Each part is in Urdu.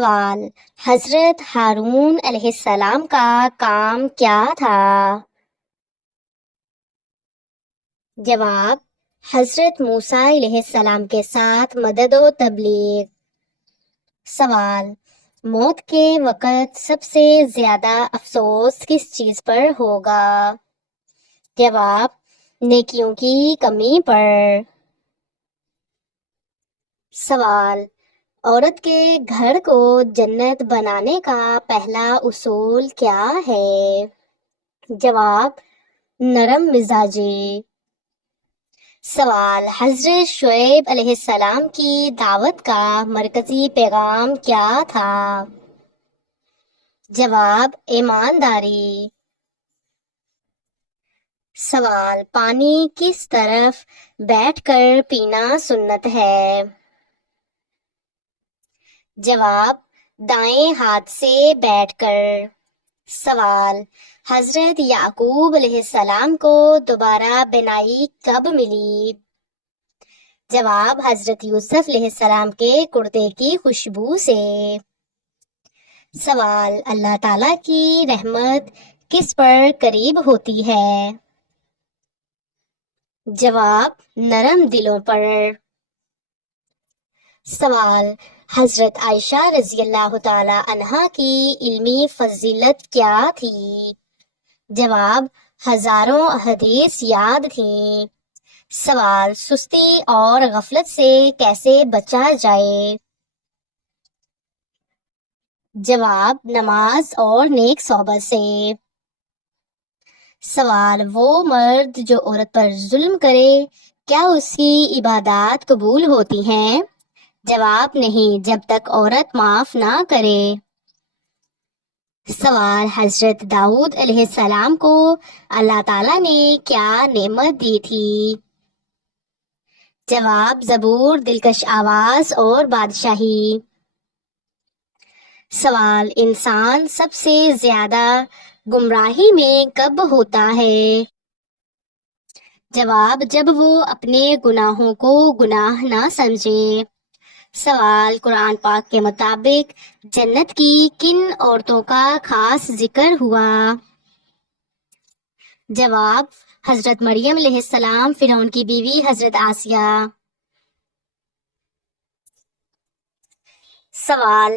سوال: حضرت ہارون علیہ السلام کا کام کیا تھا؟ جواب: حضرت موسیٰ علیہ السلام کے ساتھ مدد و تبلیغ۔ سوال: موت کے وقت سب سے زیادہ افسوس کس چیز پر ہوگا؟ جواب: نیکیوں کی کمی پر۔ سوال: عورت کے گھر کو جنت بنانے کا پہلا اصول کیا ہے؟ جواب: نرم مزاجی۔ سوال: حضرت شعیب علیہ السلام کی دعوت کا مرکزی پیغام کیا تھا؟ جواب: ایمانداری۔ سوال: پانی کس طرف بیٹھ کر پینا سنت ہے؟ جواب: دائیں ہاتھ سے بیٹھ کر۔ سوال: حضرت یعقوب علیہ السلام کو دوبارہ بینائی کب ملی؟ جواب: حضرت یوسف علیہ السلام کے کرتے کی خوشبو سے۔ سوال: اللہ تعالیٰ کی رحمت کس پر قریب ہوتی ہے؟ جواب: نرم دلوں پر۔ سوال: حضرت عائشہ رضی اللہ تعالی عنہا کی علمی فضیلت کیا تھی؟ جواب: ہزاروں احادیث یاد تھیں۔ سوال: سستی اور غفلت سے کیسے بچا جائے؟ جواب: نماز اور نیک صحبت سے۔ سوال: وہ مرد جو عورت پر ظلم کرے کیا اس کی عبادات قبول ہوتی ہیں؟ جواب: نہیں، جب تک عورت معاف نہ کرے۔ سوال: حضرت داؤد علیہ السلام کو اللہ تعالیٰ نے کیا نعمت دی تھی؟ جواب: زبور، دلکش آواز اور بادشاہی۔ سوال: انسان سب سے زیادہ گمراہی میں کب ہوتا ہے؟ جواب: جب وہ اپنے گناہوں کو گناہ نہ سمجھے۔ سوال: قرآن پاک کے مطابق جنت کی کن عورتوں کا خاص ذکر ہوا؟ جواب: حضرت مریم علیہ السلام، فرعون کی بیوی حضرت آسیہ۔ سوال: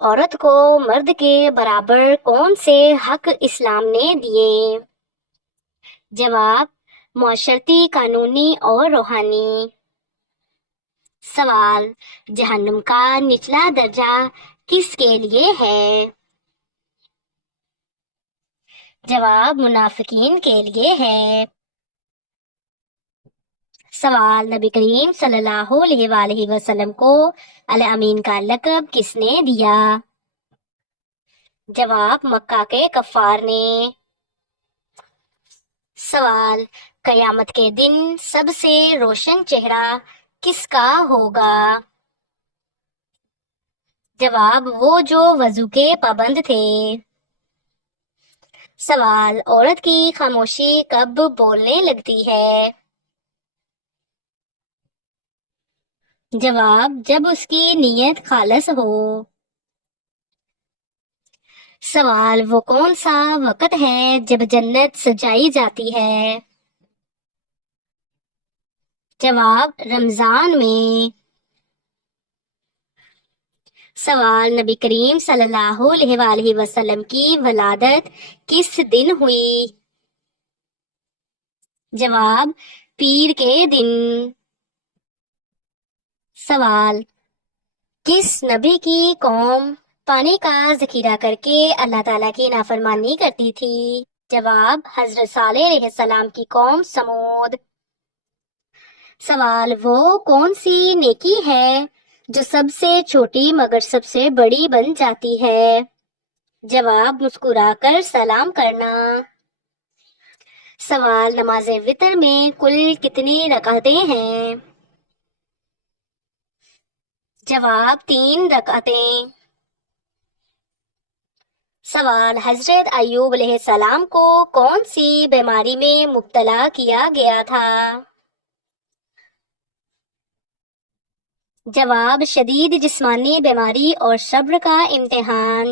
عورت کو مرد کے برابر کون سے حق اسلام نے دیے؟ جواب: معاشرتی، قانونی اور روحانی۔ سوال: جہنم کا نچلا درجہ کس کے لیے ہے؟ جواب: منافقین کے لیے ہے۔ سوال: نبی کریم صلی اللہ علیہ وآلہ وسلم کو الامین کا لقب کس نے دیا؟ جواب: مکہ کے کفار نے۔ سوال: قیامت کے دن سب سے روشن چہرہ کس کا ہوگا؟ جواب: وہ جو وضو کے پابند تھے۔ سوال: عورت کی خاموشی کب بولنے لگتی ہے؟ جواب: جب اس کی نیت خالص ہو۔ سوال: وہ کون سا وقت ہے جب جنت سجائی جاتی ہے؟ جواب: رمضان میں۔ سوال: نبی کریم صلی اللہ علیہ وآلہ وسلم کی ولادت کس دن ہوئی؟ جواب: پیر کے دن۔ سوال: کس نبی کی قوم پانی کا ذخیرہ کر کے اللہ تعالیٰ کی نافرمانی کرتی تھی؟ جواب: حضرت صالح علیہ السلام کی قوم سمود۔ سوال: وہ کون سی نیکی ہے جو سب سے چھوٹی مگر سب سے بڑی بن جاتی ہے؟ جواب: مسکرا کر سلام کرنا۔ سوال: نماز وتر میں کل کتنی رکعتیں ہیں؟ جواب: 3 رکعتیں۔ سوال: حضرت ایوب علیہ السلام کو کون سی بیماری میں مبتلا کیا گیا تھا؟ جواب شدید جسمانی بیماری اور صبر کا امتحان۔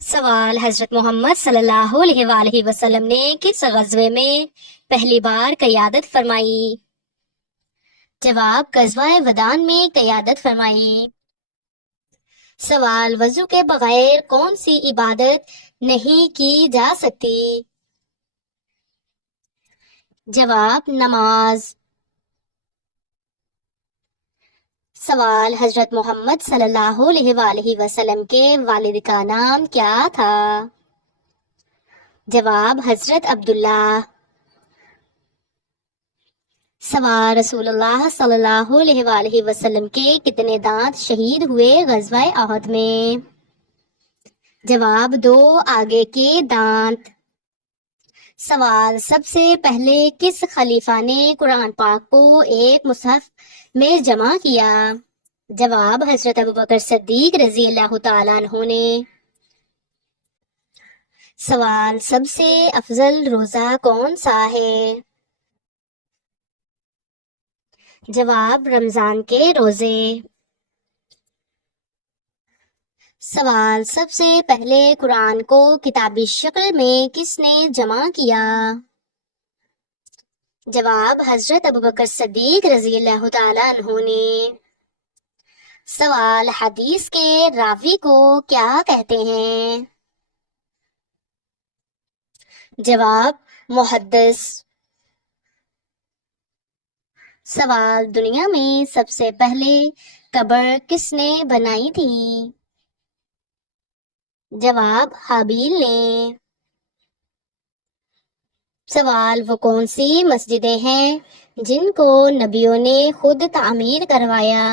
سوال حضرت محمد صلی اللہ علیہ وآلہ وسلم نے کس غزوے میں پہلی بار قیادت فرمائی؟ جواب غزوہ ودان میں قیادت فرمائی۔ سوال وضو کے بغیر کون سی عبادت نہیں کی جا سکتی؟ جواب نماز۔ سوال حضرت محمد صلی اللہ علیہ وآلہ وسلم کے والد کا نام کیا تھا؟ جواب حضرت عبداللہ۔ سوال رسول اللہ صلی اللہ علیہ وآلہ وسلم کے کتنے دانت شہید ہوئے غزوہ احد میں؟ جواب 2 آگے کے دانت۔ سوال سب سے پہلے کس خلیفہ نے قرآن پاک کو ایک مصحف میں جمع کیا؟ جواب حضرت ابوبکر صدیق رضی اللہ تعالیٰ عنہ نے۔ سوال سب سے افضل روزہ کون سا ہے؟ جواب رمضان کے روزے۔ سوال سب سے پہلے قرآن کو کتابی شکل میں کس نے جمع کیا؟ جواب حضرت ابوبکر صدیق رضی اللہ تعالیٰ عنہ نے۔ سوال حدیث کے راوی کو کیا کہتے ہیں؟ جواب محدث۔ سوال دنیا میں سب سے پہلے قبر کس نے بنائی تھی؟ جواب حابیل نے۔ سوال وہ کون سی مسجدیں ہیں جن کو نبیوں نے خود تعمیر کروایا؟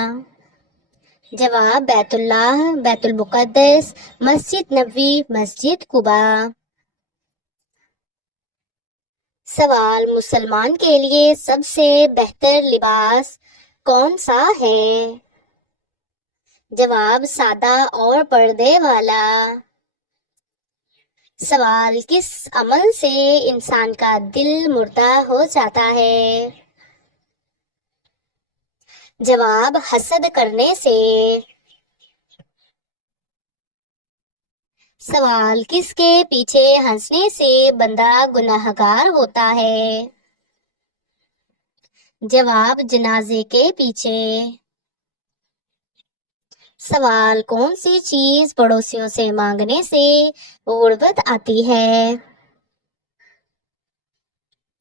جواب بیت اللہ، بیت المقدس، مسجد نبوی، مسجد قباء۔ سوال مسلمان کے لیے سب سے بہتر لباس کون سا ہے؟ جواب سادہ اور پردے والا۔ سوال کس عمل سے انسان کا دل مردہ ہو جاتا ہے؟ جواب حسد کرنے سے۔ سوال کس کے پیچھے ہنسنے سے بندہ گناہگار ہوتا ہے؟ جواب جنازے کے پیچھے۔ سوال کون سی چیز پڑوسیوں سے مانگنے سے غربت آتی ہے؟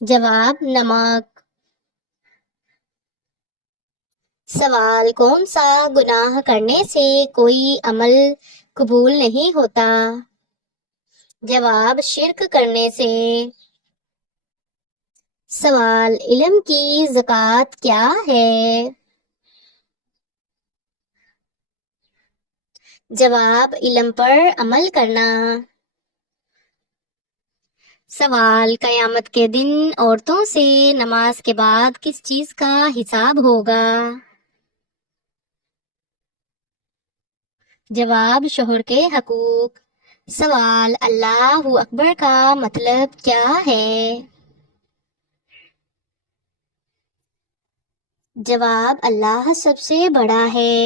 جواب نمک۔ سوال کون سا گناہ کرنے سے کوئی عمل قبول نہیں ہوتا؟ جواب شرک کرنے سے۔ سوال علم کی زکوٰۃ کیا ہے؟ جواب علم پر عمل کرنا۔ سوال قیامت کے دن عورتوں سے نماز کے بعد کس چیز کا حساب ہوگا؟ جواب شوہر کے حقوق۔ سوال اللہ اکبر کا مطلب کیا ہے؟ جواب اللہ سب سے بڑا ہے۔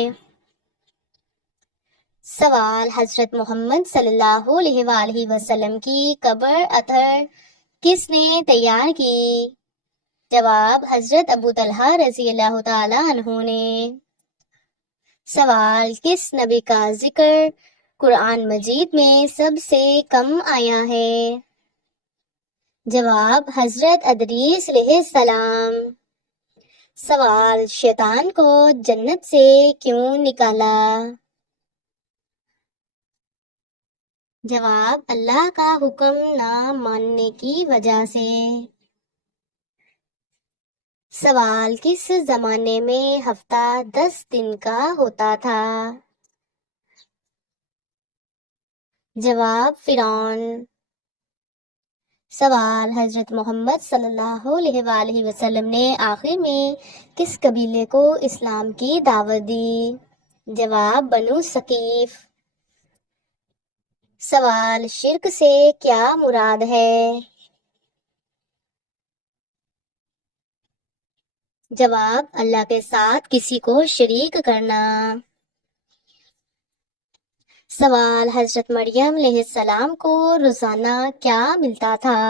سوال حضرت محمد صلی اللہ علیہ وآلہ وسلم کی قبر اطہر کس نے تیار کی؟ جواب حضرت ابو طلحہ رضی اللہ تعالیٰ عنہ نے۔ سوال کس نبی کا ذکر قرآن مجید میں سب سے کم آیا ہے؟ جواب حضرت ادریس علیہ السلام۔ سوال شیطان کو جنت سے کیوں نکالا؟ جواب اللہ کا حکم نہ ماننے کی وجہ سے۔ سوال کس زمانے میں ہفتہ 10 دن کا ہوتا تھا؟ جواب فرعون۔ سوال حضرت محمد صلی اللہ علیہ وآلہ وسلم نے آخر میں کس قبیلے کو اسلام کی دعوت دی؟ جواب بنو ثقیف۔ سوال شرک سے کیا مراد ہے؟ جواب: اللہ کے ساتھ کسی کو شریک کرنا۔ سوال: حضرت مریم علیہ السلام کو روزانہ کیا ملتا تھا؟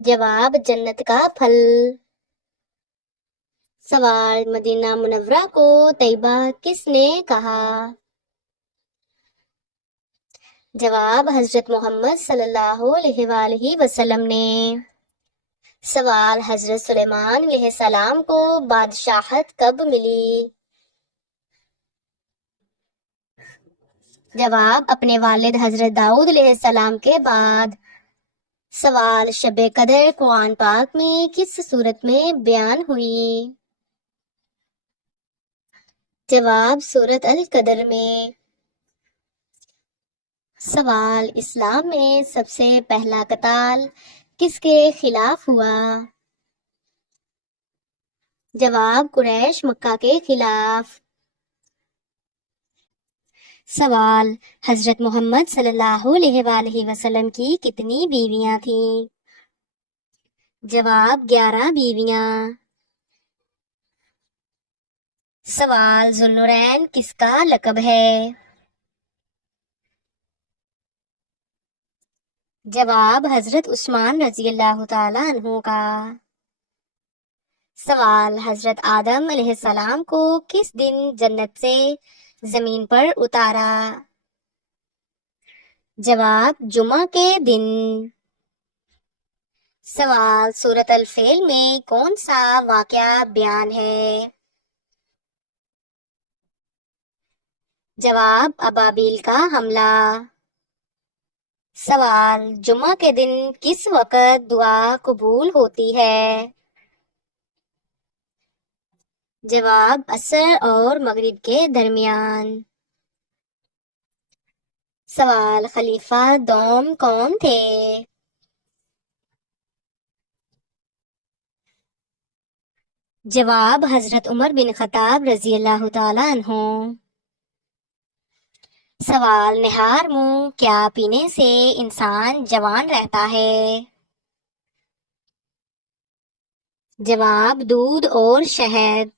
جواب: جنت کا پھل۔ سوال: مدینہ منورہ کو طیبہ کس نے کہا؟ جواب: حضرت محمد صلی اللہ علیہ وآلہ وسلم نے۔ سوال: حضرت سلیمان علیہ السلام کو بادشاہت کب ملی؟ جواب: اپنے والد حضرت داؤد علیہ السلام کے بعد۔ سوال: شب قدر قرآن پاک میں کس صورت میں بیان ہوئی؟ جواب: سورۃ القدر میں۔ سوال: اسلام میں سب سے پہلا قتال کس کے خلاف ہوا؟ جواب: قریش مکہ کے خلاف۔ سوال: حضرت محمد صلی اللہ علیہ وآلہ وسلم کی کتنی بیویاں تھیں؟ جواب: 11 بیویاں۔ سوال: ذوالنورین کس کا لقب ہے؟ جواب: حضرت عثمان رضی اللہ تعالی عنہ کا۔ سوال: حضرت آدم علیہ السلام کو کس دن جنت سے زمین پر اتارا؟ جواب: جمعہ کے دن۔ سوال: سورۃ الفیل میں کون سا واقعہ بیان ہے؟ جواب: ابابیل کا حملہ۔ سوال: جمعہ کے دن کس وقت دعا قبول ہوتی ہے؟ جواب: عصر اور مغرب کے درمیان۔ سوال: خلیفہ دوم کون تھے؟ جواب: حضرت عمر بن خطاب رضی اللہ تعالی عنہ۔ سوال: نہار منہ کیا پینے سے انسان جوان رہتا ہے؟ جواب: دودھ اور شہد۔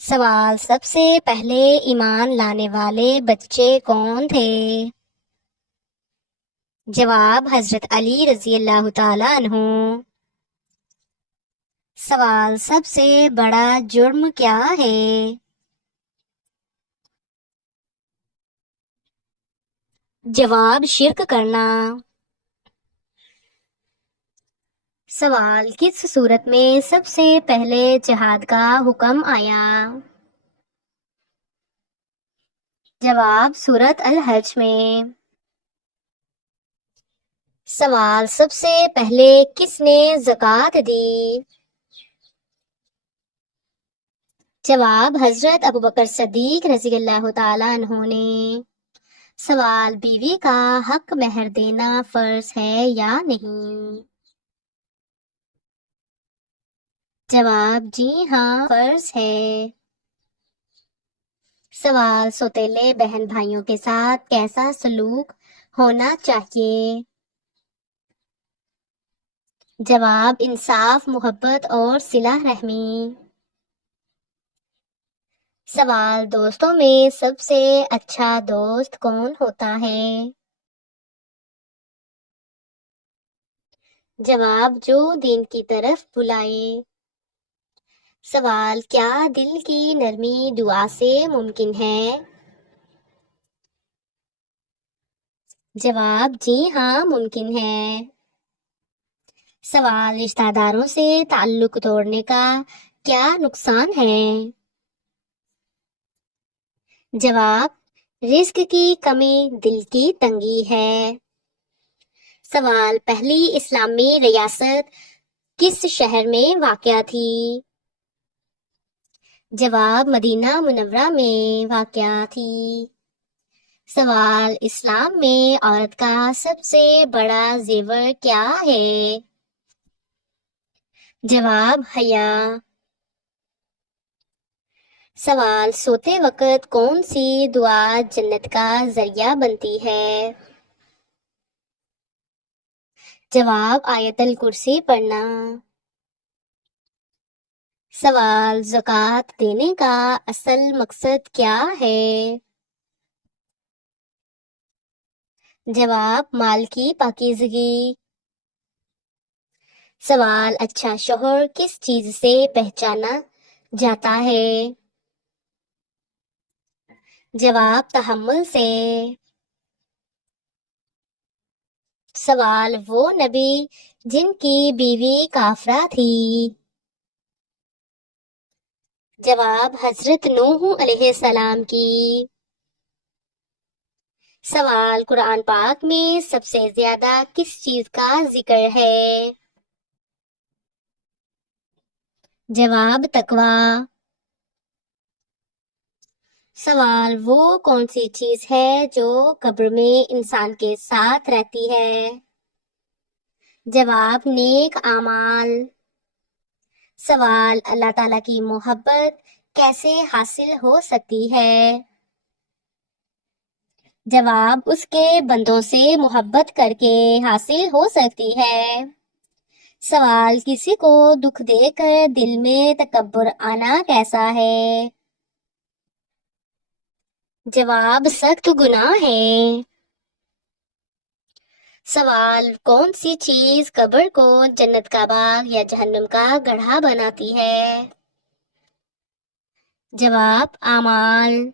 سوال: سب سے پہلے ایمان لانے والے بچے کون تھے؟ جواب: حضرت علی رضی اللہ تعالی عنہ۔ سوال: سب سے بڑا جرم کیا ہے؟ جواب: شرک کرنا۔ سوال: کس صورت میں سب سے پہلے جہاد کا حکم آیا؟ جواب: سورۃ الحج میں۔ سوال: سب سے پہلے کس نے زکوٰۃ دی؟ جواب: حضرت ابوبکر صدیق رضی اللہ تعالی عنہ نے۔ سوال: بیوی کا حق مہر دینا فرض ہے یا نہیں؟ جواب: جی ہاں فرض ہے۔ سوال: سوتیلے بہن بھائیوں کے ساتھ کیسا سلوک ہونا چاہیے؟ جواب: انصاف، محبت اور صلہ رحمی۔ سوال: دوستوں میں سب سے اچھا دوست کون ہوتا ہے؟ جواب: جو دین کی طرف بلائے۔ سوال: کیا دل کی نرمی دعا سے ممکن ہے؟ جواب: جی ہاں ممکن ہے۔ سوال: رشتہ داروں سے تعلق توڑنے کا کیا نقصان ہے؟ جواب: رزق کی کمی دل کی تنگی ہے۔ سوال: پہلی اسلامی ریاست کس شہر میں واقع تھی؟ جواب: مدینہ منورہ میں واقع تھی۔ سوال: اسلام میں عورت کا سب سے بڑا زیور کیا ہے؟ جواب: حیا۔ سوال: سوتے وقت کون سی دعا جنت کا ذریعہ بنتی ہے؟ جواب آیت الکرسی پڑھنا۔ سوال زکوٰۃ دینے کا اصل مقصد کیا ہے؟ جواب مال کی پاکیزگی۔ سوال اچھا شوہر کس چیز سے پہچانا جاتا ہے؟ جواب تحمل سے۔ سوال وہ نبی جن کی بیوی کافرہ تھی؟ جواب حضرت نوح علیہ السلام کی۔ سوال قرآن پاک میں سب سے زیادہ کس چیز کا ذکر ہے؟ جواب تقویٰ۔ سوال وہ کون سی چیز ہے جو قبر میں انسان کے ساتھ رہتی ہے؟ جواب نیک اعمال۔ سوال اللہ تعالیٰ کی محبت کیسے حاصل ہو سکتی ہے؟ جواب اس کے بندوں سے محبت کر کے حاصل ہو سکتی ہے۔ سوال کسی کو دکھ دے کر دل میں تکبر آنا کیسا ہے؟ جواب سخت گناہ ہے۔ سوال کون سی چیز قبر کو جنت کا باغ یا جہنم کا گڑھا بناتی ہے؟ جواب اعمال۔